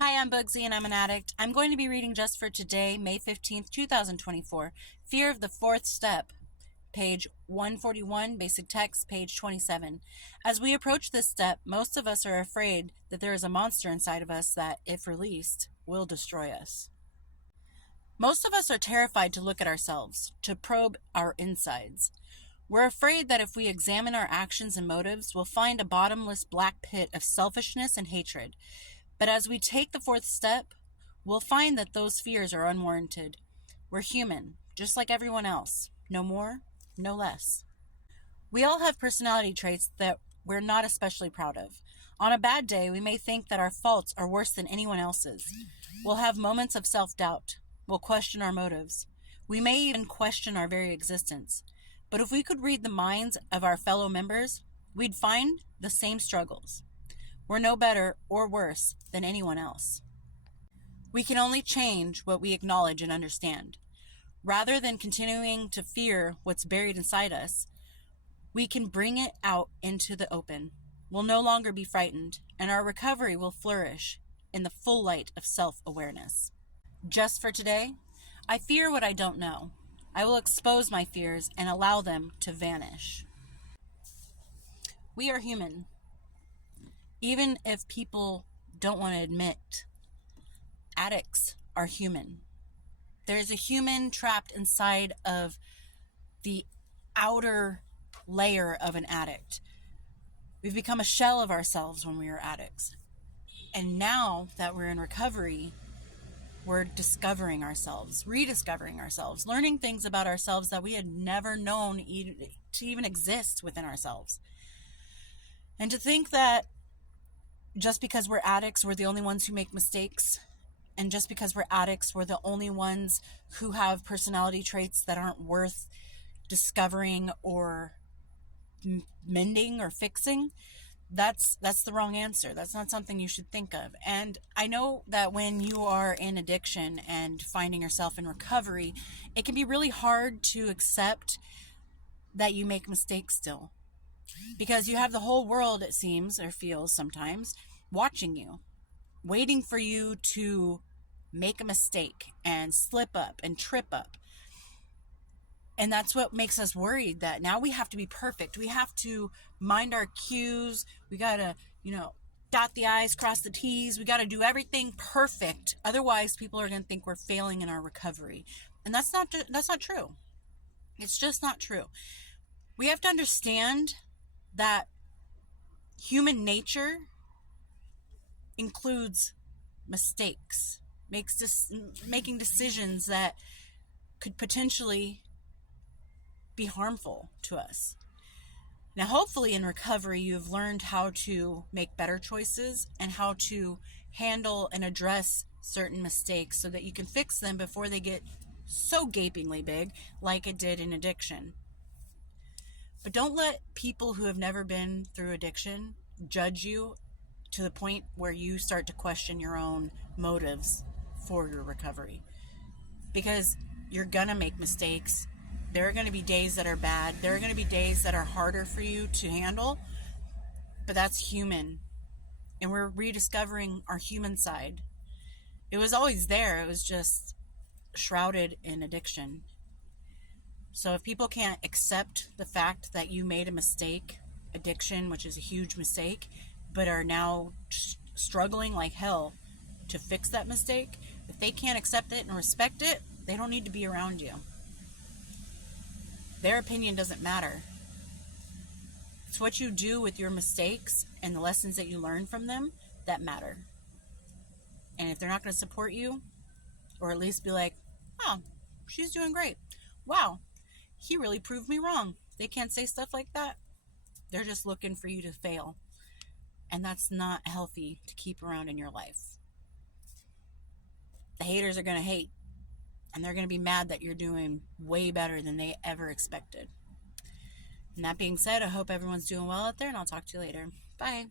Hi, I'm Bugsy and I'm an addict. I'm going to be reading just for today, May 15th, 2024, Fear of the Fourth Step, page 141, basic text, page 27. As we approach this step, most of us are afraid that there is a monster inside of us that, if released, will destroy us. Most of us are terrified to look at ourselves, to probe our insides. We're afraid that if we examine our actions and motives, we'll find a bottomless black pit of selfishness and hatred. But as we take the fourth step, we'll find that those fears are unwarranted. We're human, just like everyone else. No more, no less. We all have personality traits that we're not especially proud of. On a bad day, we may think that our faults are worse than anyone else's. We'll have moments of self-doubt. We'll question our motives. We may even question our very existence. But if we could read the minds of our fellow members, we'd find the same struggles. We're no better or worse than anyone else. We can only change what we acknowledge and understand. Rather than continuing to fear what's buried inside us, we can bring it out into the open. We'll no longer be frightened, and our recovery will flourish in the full light of self-awareness. Just for today, I fear what I don't know. I will expose my fears and allow them to vanish. We are human. Even if people don't want to admit, addicts are human. There's a human trapped inside of the outer layer of an addict. We've become a shell of ourselves when we are addicts. And now that we're in recovery, we're discovering ourselves, rediscovering ourselves, learning things about ourselves that we had never known to even exist within ourselves. And to think that just because we're addicts, we're the only ones who make mistakes. And just because we're addicts, we're the only ones who have personality traits that aren't worth discovering or mending or fixing. That's the wrong answer. That's not something you should think of. And I know that when you are in addiction and finding yourself in recovery, it can be really hard to accept that you make mistakes still. Because you have the whole world, it seems, or feels sometimes, watching you, waiting for you to make a mistake and slip up and trip up. And that's what makes us worried, that now we have to be perfect. We have to mind our cues. We got to, dot the I's, cross the T's. We got to do everything perfect. Otherwise, people are going to think we're failing in our recovery. And that's not true. It's just not true. We have to understand that human nature includes mistakes, making decisions that could potentially be harmful to us. Now, hopefully in recovery, you've learned how to make better choices and how to handle and address certain mistakes so that you can fix them before they get so gapingly big like it did in addiction. But don't let people who have never been through addiction judge you to the point where you start to question your own motives for your recovery. Because you're gonna make mistakes. There are going to be days that are bad. There are going to be days that are harder for you to handle, but that's human. And we're rediscovering our human side. It was always there. It was just shrouded in addiction. So if people can't accept the fact that you made a mistake, addiction, which is a huge mistake, but are now struggling like hell to fix that mistake, if they can't accept it and respect it, they don't need to be around you. Their opinion doesn't matter. It's what you do with your mistakes and the lessons that you learn from them that matter. And if they're not going to support you, or at least be like, oh, she's doing great. Wow, he really proved me wrong. They can't say stuff like that. They're just looking for you to fail. And that's not healthy to keep around in your life. The haters are going to hate. And they're going to be mad that you're doing way better than they ever expected. And that being said, I hope everyone's doing well out there, and I'll talk to you later. Bye.